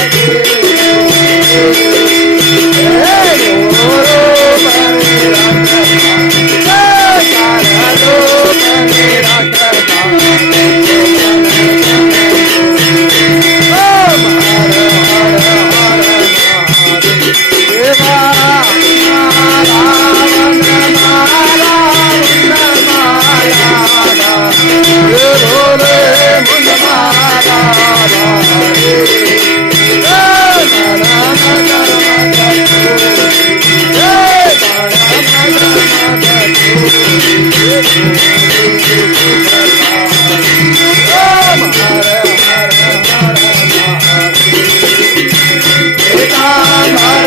Thank you. Ram, Ram,